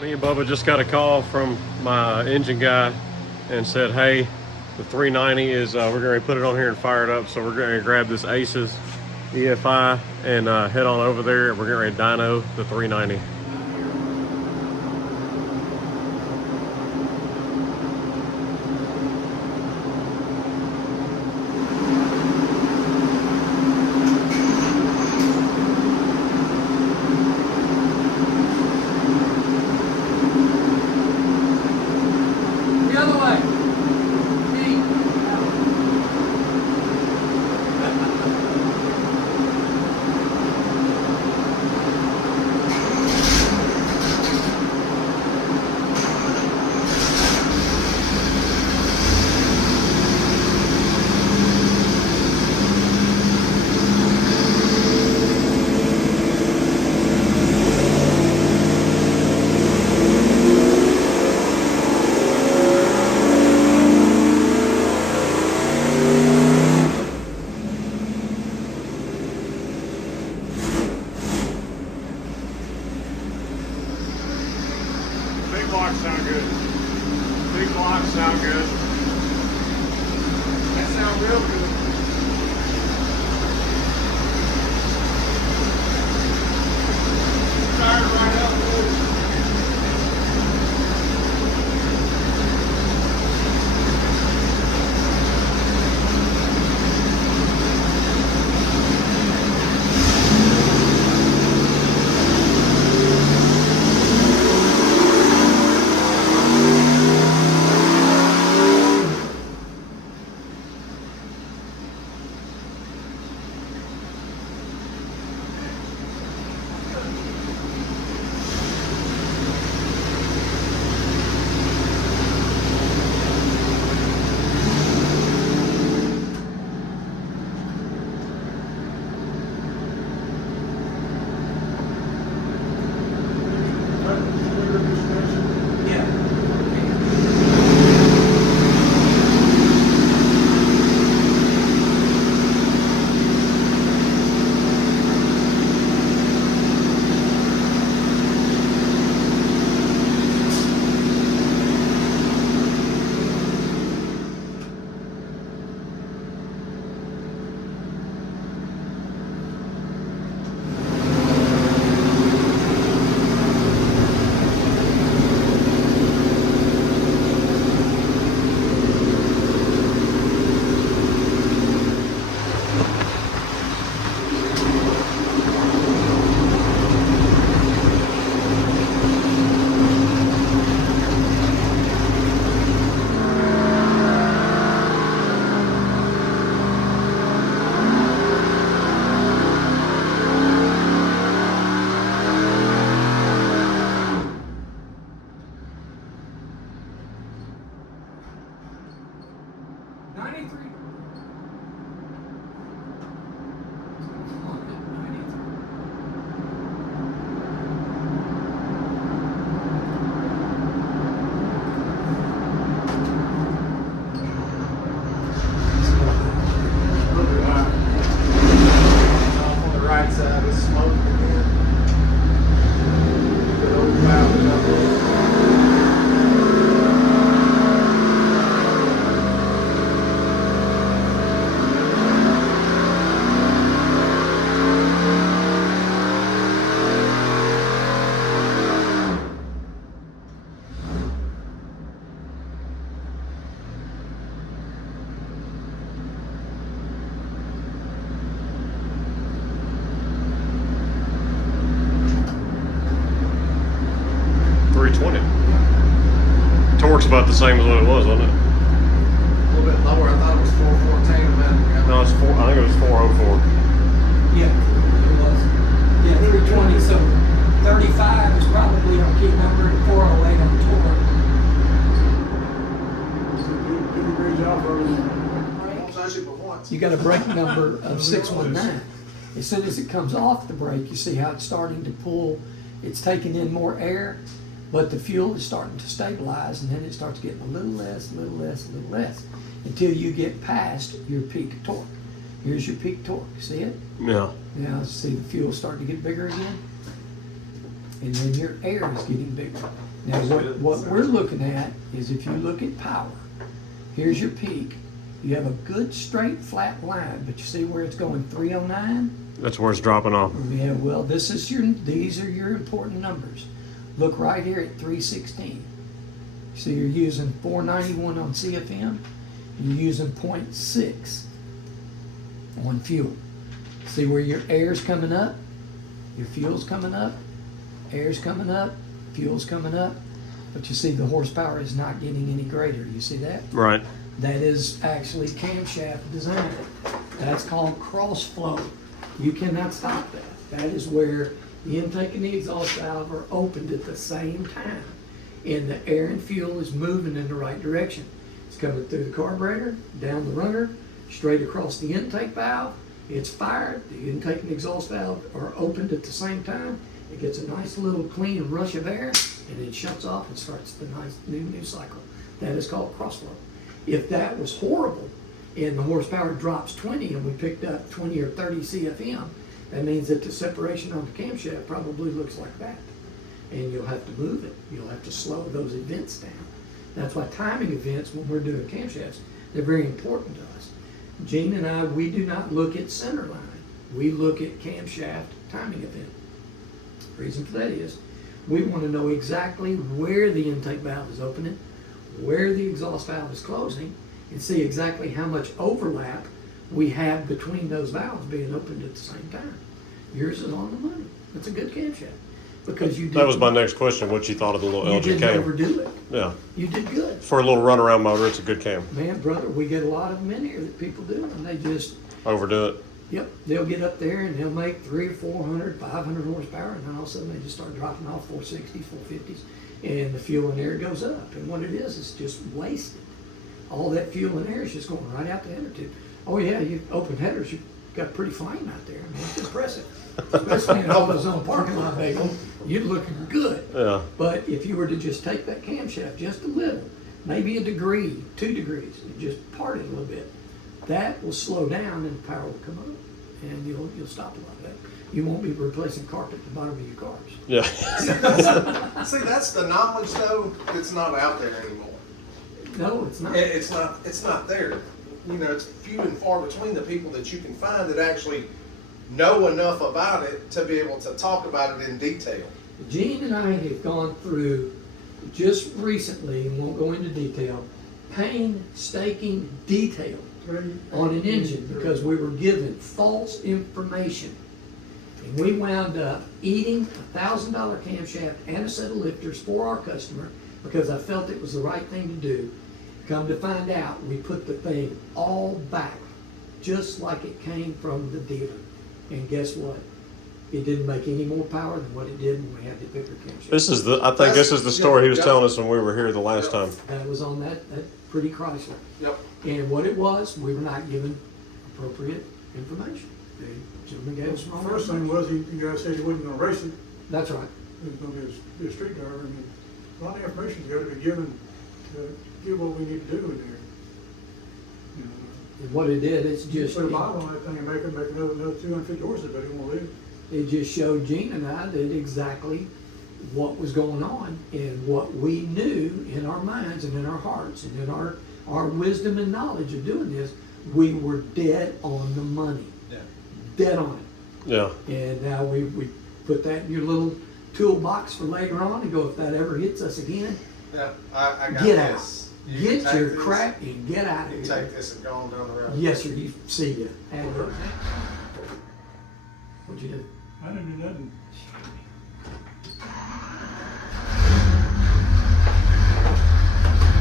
Me and Bubba just got a call from my engine guy and said, hey, the 390 is, we're going to put it on here and fire it up. So we're going to grab this Aces EFI and head on over there. We're getting ready to dyno the 390. Big blocks sound good. Big blocks sound good. That sound real good. Fired right up, boys. Torque's about the same as what it was, wasn't it? A little bit lower. I thought it was 414 a minute ago. No, it's four. I think it was 404. Yeah, it was. Yeah, 320. So 35 is probably our key number, and 408 on torque. You got a brake number of 619. As soon as it comes off the brake, you see how it's starting to pull. It's taking in more air, but the fuel is starting to stabilize, and then it starts getting a little less, a little less, a little less, until you get past your peak torque. Here's your peak torque. See it? Yeah. Now see the fuel starting to get bigger again, and then your air is getting bigger. Now, what we're looking at is if you look at power, here's your peak. You have a good straight flat line, but you see where it's going 309? That's where it's dropping off. Yeah, well, these are your important numbers. Look right here at 316. So you're using 491 on CFM, you're using 0.6 on fuel. See where your air's coming up, your fuel's coming up, air's coming up, fuel's coming up, but you see the horsepower is not getting any greater. You see that? Right. That is actually camshaft design. That's called cross flow. You cannot stop that. That is where the intake and the exhaust valve are opened at the same time, and the air and fuel is moving in the right direction. It's coming through the carburetor, down the runner, straight across the intake valve. It's fired. The intake and exhaust valve are opened at the same time. It gets a nice little clean rush of air, and it shuts off and starts the nice new cycle. That is called cross flow. If that was horrible and the horsepower drops 20 and we picked up 20 or 30 CFM, that means that the separation on the camshaft probably looks like that. And you'll have to move it. You'll have to slow those events down. That's why timing events, when we're doing camshafts, they're very important to us. Gene and I, we do not look at center line. We look at camshaft timing event. The reason for that is we want to know exactly where the intake valve is opening, where the exhaust valve is closing, and see exactly how much overlap we have between those valves being opened at the same time. Yours is on the money. It's a good camshaft because you did. That was my next question. What you thought of the little You LG didn't cam? overdo it. Yeah. You did good. For a little runaround motor, it's a good cam. Man, brother, we get a lot of them in here that people do, and they just, Overdo it. yep, they'll get up there and they'll make 300 or 400, 500 horsepower, and then all of a sudden they just start dropping off 460s, 450s, and the fuel and air goes up. And what it is just wasted. All that fuel and air is just going right out the header tube. Oh yeah, you open headers, you've got pretty flame out there. I mean, it's impressive. Especially in all those on parking lot bagel, you're looking good. Yeah. But if you were to just take that camshaft just a little, maybe a degree, 2 degrees, and just part it a little bit, that will slow down and the power will come up, and you'll stop a lot of that. You won't be replacing carpet at the bottom of your cars. Yeah. See, that's the knowledge though that's not out there anymore. No, it's not. It's not there. You know, it's few and far between the people that you can find that actually know enough about it to be able to talk about it in detail. Gene and I have gone through just recently, and won't go into detail, painstaking detail on an engine because we were given false information. And we wound up eating a $1,000 camshaft and a set of lifters for our customer because I felt it was the right thing to do. Come to find out, we put the thing all back just like it came from the dealer. And guess what? It didn't make any more power than what it did when we had the bigger camshaft. I think this is the story he was telling us when we were here the last time. That was on that pretty Chrysler. Yep. And what it was, we were not given appropriate information. The gentleman gave us wrong First thing was, you guys said you wasn't gonna race it, That's right. he was gonna be a street driver, and a lot of information's gotta be given to give what we need to do in there. You know, And what it did, it's just, put a mile on that thing and make another 250 horses, but he won't leave. it just showed Gene and I that exactly what was going on and what we knew in our minds and in our hearts and in our wisdom and knowledge of doing this, we were dead on the money. Yeah. Dead on it. Yeah. And now we put that in your little toolbox for later on and go, if that ever hits us again, Yeah, I got get this. out. You Get take your this, crap and get out of You here. take this and go on down the road. Yes, sir. You see you. What'd you do? I didn't do nothing.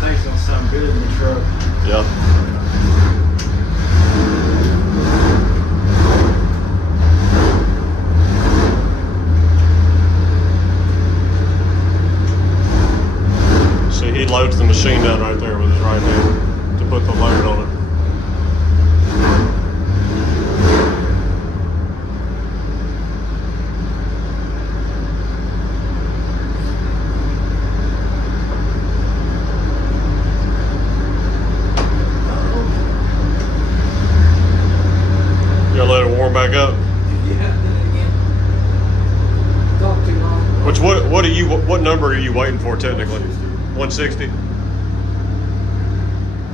Things gonna sound good in the truck. Yeah. See, he loads the machine down right there with his right hand to put the load on it. You gonna let it warm back up? Yeah, then again. Talk too long. Which what number are you waiting for technically? 160.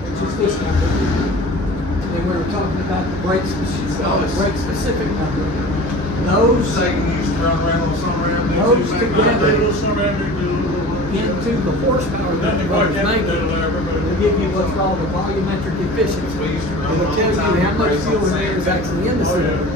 Which is this number. And then we were talking about the brake specific number. Those Say you used to run around on some around there. Those too, together. Into into the horsepower that the motor's making, it'll give you what's called the volumetric efficiency. We used to run It'll all tell the you time. how much fuel in there is actually in the cylinder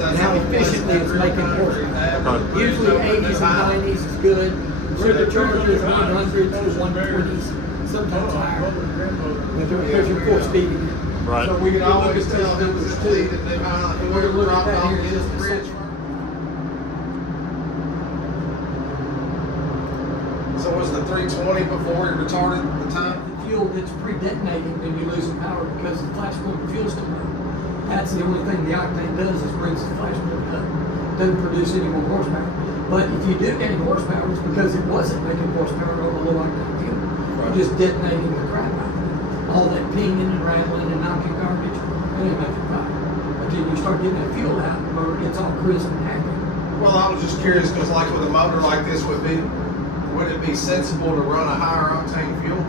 and how efficiently it's making horsepower. Usually 80s and 90s is good. Superchargers, 100s to 120s, sometimes higher. But there's your full speed in it. Right. So we You can can look at always those tell numbers the too. speed that they might And we're gonna look at that here in the just a bridge. second. So was the 320 before it retarded the time? The fuel that's pre-detonating when you lose some power because the flash point fuel's still running. That's the only thing the octane does is brings the flash point up. Doesn't produce any more horsepower. But if you do gain horsepower, it's because it wasn't making horsepower over low octane fuel. Right. Just detonating the crap out of it. All that pinging and rattling and knocking garbage, that ain't making power. But then you start getting that fuel out, the motor gets all crisp and happy. Well, I was just curious because like with a motor like this would it be sensible to run a higher octane fuel?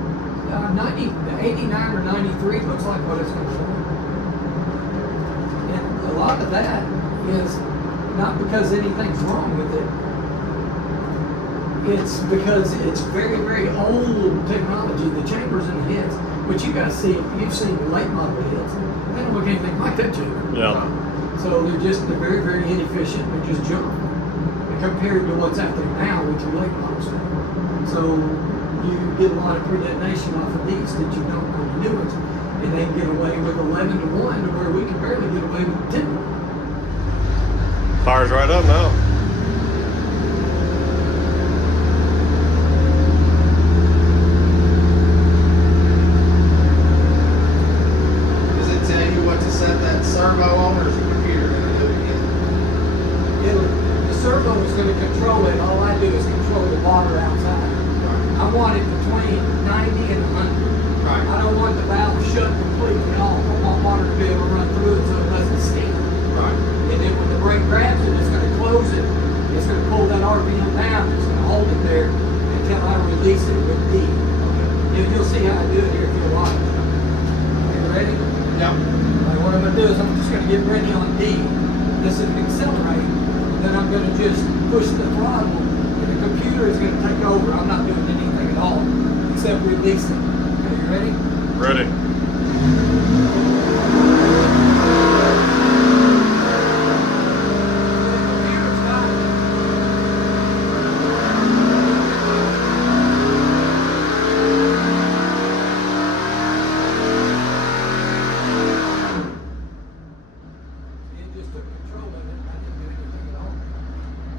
89 or 93 looks like what it's going to run. And a lot of that is not because anything's wrong with it. It's because it's very, very old technology. The chambers and the heads, which you guys see, you've seen the late model heads. They don't look anything like that chamber. Yeah. So they're very, very inefficient. They're just junk compared to what's out there now with your late model stuff. So you get a lot of pre-detonation off of these that you don't on the new ones. And they can get away with 11 to 1 to where we can barely get away with 10 to 1. Fires right up now. Does it tell you what to set that servo on, or is the computer going to do it again? The servo is going to control it. All I do is control the water outside. I want it between 90 and 100. Right. I don't want the valve shut completely off. I want water to be able to run through it so it doesn't steam. Right. And then when the brake grabs it, it's going to close it. It's going to pull that RPM down. It's going to hold it there until I release it with D. You'll see how I do it here if you watch. You ready? Yep. Like what I'm going to do is I'm just going to get ready on D. This is accelerate. Then I'm going to just push the throttle. And the computer is going to take over. I'm not doing anything at all except release it. Okay, you ready? Ready.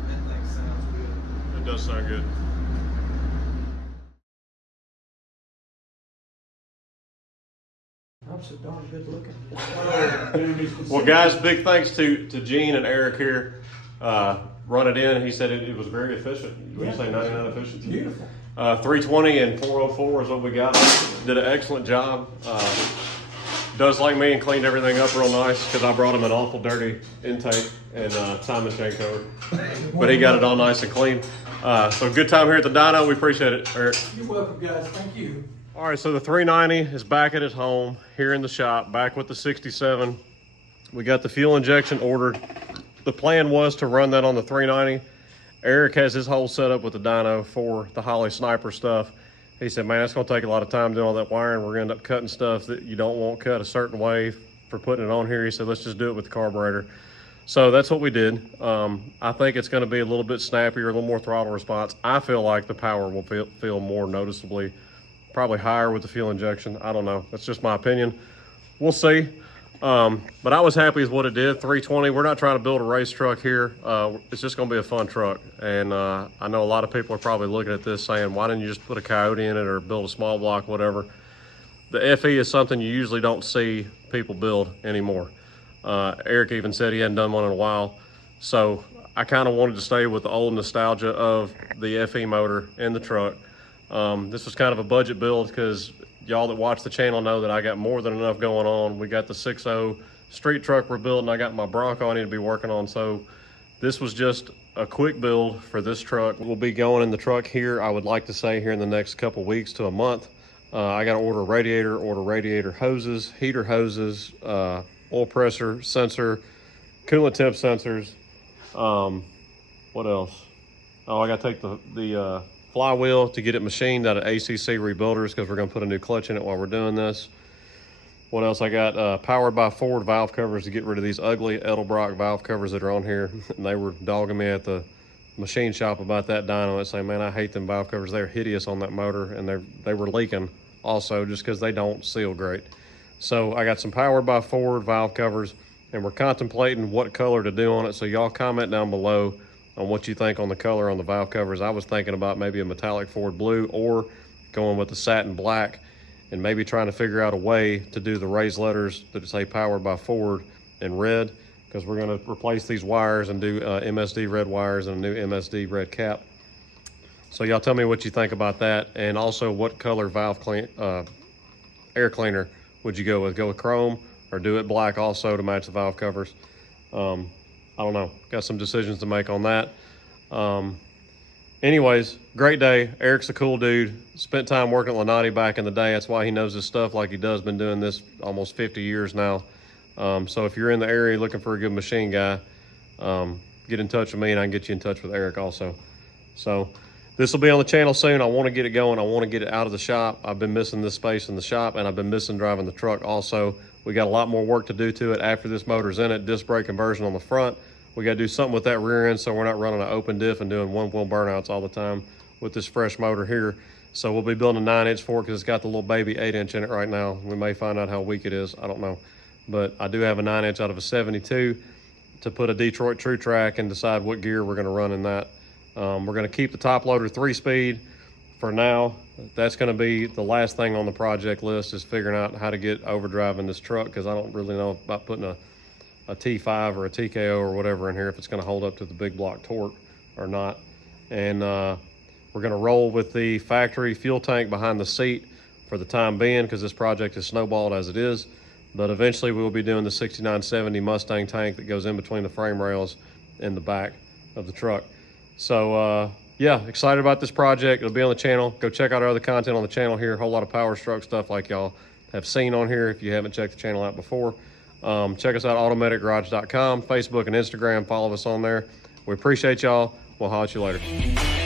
That thing sounds good. It does sound good. I'm so darn good looking. Well, guys, big thanks to Gene and Eric here. Run it in. He said it was very efficient. Would you say 99 efficiency? Beautiful. 320 and 404 is what we got. Did an excellent job. Does like me and cleaned everything up real nice because I brought him an awful dirty intake and time and chain cover. But he got it all nice and clean. So good time here at the dyno. We appreciate it, Eric. You're welcome, guys. Thank you. All right, so the 390 is back at his home here in the shop, back with the 67. We got the fuel injection ordered. The plan was to run that on the 390. Eric has his whole setup with the dyno for the Holly Sniper stuff. He said, man, it's gonna take a lot of time doing all that wiring. We're gonna end up cutting stuff that you don't want cut a certain way for putting it on here. He said, let's just do it with the carburetor. So that's what we did. I think it's gonna be a little bit snappier, a little more throttle response. I feel like the power will feel more noticeably, probably higher with the fuel injection. I don't know, that's just my opinion. We'll see. But I was happy with what it did. 320, we're not trying to build a race truck here. It's just gonna be a fun truck. And I know a lot of people are probably looking at this saying, why didn't you just put a Coyote in it or build a small block, whatever. The FE is something you usually don't see people build anymore. Eric even said he hadn't done one in a while. So I kind of wanted to stay with the old nostalgia of the FE motor in the truck. This was kind of a budget build because y'all that watch the channel know that I got more than enough going on. We got the 6.0 street truck we're building. I got my Bronco I need to be working on. So this was just a quick build for this truck. We'll be going in the truck here, I would like to say here in the next couple weeks to a month. I got to order radiator hoses, heater hoses, oil pressure sensor, coolant temp sensors. What else? Oh, I got to take the flywheel to get it machined out of ACC Rebuilders because we're going to put a new clutch in it while we're doing this. What else? I got powered by Ford valve covers to get rid of these ugly Edelbrock valve covers that are on here. And they were dogging me at the machine shop about that dyno and saying, man, I hate them valve covers. They're hideous on that motor, and they were leaking also just because they don't seal great. So I got some powered by Ford valve covers, and we're contemplating what color to do on it. So y'all comment down below on what you think on the color on the valve covers. I was thinking about maybe a metallic Ford blue or going with the satin black, and maybe trying to figure out a way to do the raised letters that say powered by Ford in red, because we're going to replace these wires and do MSD red wires and a new MSD red cap. So y'all tell me what you think about that, and also what color air cleaner would you go with? Go with chrome or do it black also to match the valve covers? I don't know. Got some decisions to make on that. Anyways, great day. Eric's a cool dude. Spent time working at Lanati back in the day. That's why he knows his stuff like he does. Been doing this almost 50 years now. So if you're in the area looking for a good machine guy, get in touch with me and I can get you in touch with Eric also. So this will be on the channel soon. I want to get it going. I want to get it out of the shop. I've been missing this space in the shop, and I've been missing driving the truck also. We got a lot more work to do to it after this motor's in it. Disc brake conversion on the front. We got to do something with that rear end so we're not running an open diff and doing one wheel burnouts all the time with this fresh motor here. So we'll be building a 9-inch for it because it's got the little baby 8-inch in it right now. We may find out how weak it is. I don't know. But I do have a 9-inch out of a 72 to put a Detroit True Track and decide what gear we're going to run in that. We're going to keep the top loader 3-speed for now. That's going to be the last thing on the project list, is figuring out how to get overdrive in this truck, because I don't really know about putting a T5 or a TKO or whatever in here, if it's going to hold up to the big block torque or not. And we're going to roll with the factory fuel tank behind the seat for the time being, because this project is snowballed as it is. But eventually we will be doing the 6970 Mustang tank that goes in between the frame rails in the back of the truck. So yeah, excited about this project. It'll be on the channel. Go check out our other content on the channel here. A whole lot of power stroke stuff like y'all have seen on here if you haven't checked the channel out before. Check us out, automedicgarage.com, Facebook and Instagram. Follow us on there. We appreciate y'all. We'll holler at you later.